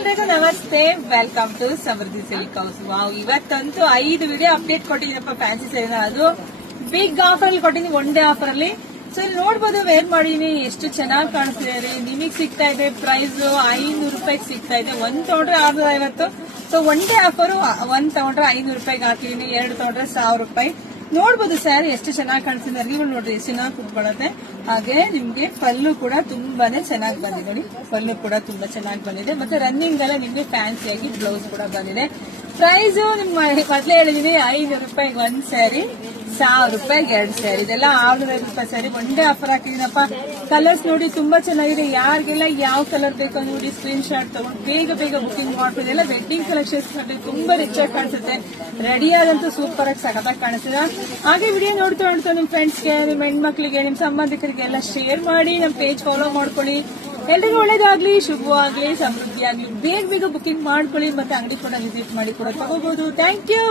ಎಲ್ರಿಗೂ ನಮಸ್ತೆ, welcome to Samruddhi silk house. Wow, ಇವತ್ತಂತೂ 5 ವಿಡಿಯೋ ಅಪ್ಡೇಟ್ ಕೊಟ್ಟಿದ್ದೀನಪ್ಪ ಫ್ಯಾನ್ಸಿ ಸೀರೆ. ಅದು ಬಿಗ್ ಆಫರ್ ಅಲ್ಲಿ ಕೊಟ್ಟಿದ್ದೀನಿ, ಒನ್ ಡೇ ಆಫರ್ ಅಲ್ಲಿ. ಸೊ ಇಲ್ಲಿ ನೋಡ್ಬೋದು, ವೇರ್ ಮಾಡಿದೀನಿ, ಎಷ್ಟು ಚೆನ್ನಾಗಿ ಕಾಣಿಸ್ತಿದೆ ರೀ. ನಿಮಗೆ ಸಿಗ್ತಾ ಇದೆ ಪ್ರೈಸ್ 500 ರೂಪಾಯಿಗೆ ಸಿಗ್ತಾ ಇದೆ. ಒಂದ್ ತಗೊಂಡ್ರೆ 650. ಸೊ ಒನ್ ಡೇ ಆಫರ್, ಒಂದ್ ತಗೊಂಡ್ರೆ 500 ರೂಪಾಯಿಗೆ ಹಾಕಿದೀನಿ, 2 ತಗೊಂಡ್ರೆ 1000 ರೂಪಾಯಿ. ನೋಡ್ಬೋದು ಸ್ಯಾರಿ ಎಷ್ಟು ಚೆನ್ನಾಗಿ ಕಾಣಿಸ್ತಿದೆ. ನೀವು ನೋಡ್ರಿ ಎಷ್ಟು ಚೆನ್ನಾಗಿ ಕುತ್ಕೊಳ್ಳುತ್ತೆ. ಹಾಗೆ ನಿಮ್ಗೆ ಪಲ್ಲು ಕೂಡ ತುಂಬಾನೇ ಚೆನ್ನಾಗಿ ಬಂದಿದೆ ನೋಡಿ, ಪಲ್ಲು ಕೂಡ ತುಂಬಾ ಚೆನ್ನಾಗಿ ಬಂದಿದೆ. ಮತ್ತೆ ರನ್ನಿಂಗ್ ಎಲ್ಲ ನಿಮ್ಗೆ ಫ್ಯಾನ್ಸಿಯಾಗಿ ಬ್ಲೌಸ್ ಕೂಡ ಬಂದಿದೆ. ಪ್ರೈಸ್ ನಿಮ್ ಮೊದಲೇ ಹೇಳಿದೀನಿ, 500 ರೂಪಾಯಿಗೆ ಒಂದ್ ಸ್ಯಾರಿ, 1000 ರೂಪಾಯಿಗೆ 2 ಸ್ಯಾರಿ. ಇದೆಲ್ಲ 650 ರೂಪಾಯಿ ಸ್ಯಾರಿ. ಒನ್ ಡೇ ಆಫರ್ ಹಾಕಿದೀನಪ್ಪ. ಕಲರ್ಸ್ ನೋಡಿ ತುಂಬಾ ಚೆನ್ನಾಗಿದೆ. ಯಾರಿಗೆಲ್ಲ ಯಾವ ಕಲರ್ ಬೇಕೋ ನೋಡಿ ಸ್ಕ್ರೀನ್ ಶಾಟ್ ತಗೊಂಡು ಬೇಗ ಬೇಗ ಬುಕಿಂಗ್ ಮಾಡ್ಬೋದು. ಎಲ್ಲ ವೆಡ್ಡಿಂಗ್ ಕಲೆಕ್ಷನ್ಸ್ ನೋಡಿ, ತುಂಬಾ ರಿಚ್ ಆಗಿ ಕಾಣಿಸುತ್ತೆ. ರೆಡಿ ಆದಂತೂ ಸೂಪರ್ ಆಗಿ ಸಖತ್ತಾಗಿ ಕಾಣಿಸ್ತದೆ. ಹಾಗೆ ವಿಡಿಯೋ ನೋಡ್ತಾ ನಿಮ್ ಫ್ರೆಂಡ್ಸ್ಗೆ, ನಿಮ್ ಹೆಣ್ಮಕ್ಳಿಗೆ, ನಿಮ್ ಸಂಬಂಧಿಕರಿಗೆ ಎಲ್ಲ ಶೇರ್ ಮಾಡಿ, ನಮ್ ಪೇಜ್ ಫಾಲೋ ಮಾಡ್ಕೊಳ್ಳಿ. ಎಲ್ರಿಗೂ ಒಳ್ಳೇದಾಗ್ಲಿ, ಶುಭವಾಗ್ಲಿ, ಸಮೃದ್ಧಿ ಆಗ್ಲಿ. ಬೇಗ ಬೇಗ ಬುಕಿಂಗ್ ಮಾಡ್ಕೊಳ್ಳಿ. ಮತ್ತೆ ಅಂಗಡಿ ಕೂಡ ವಿಸಿಟ್ ಮಾಡಿ ಕೂಡ ತಗೋಬಹುದು. Thank you.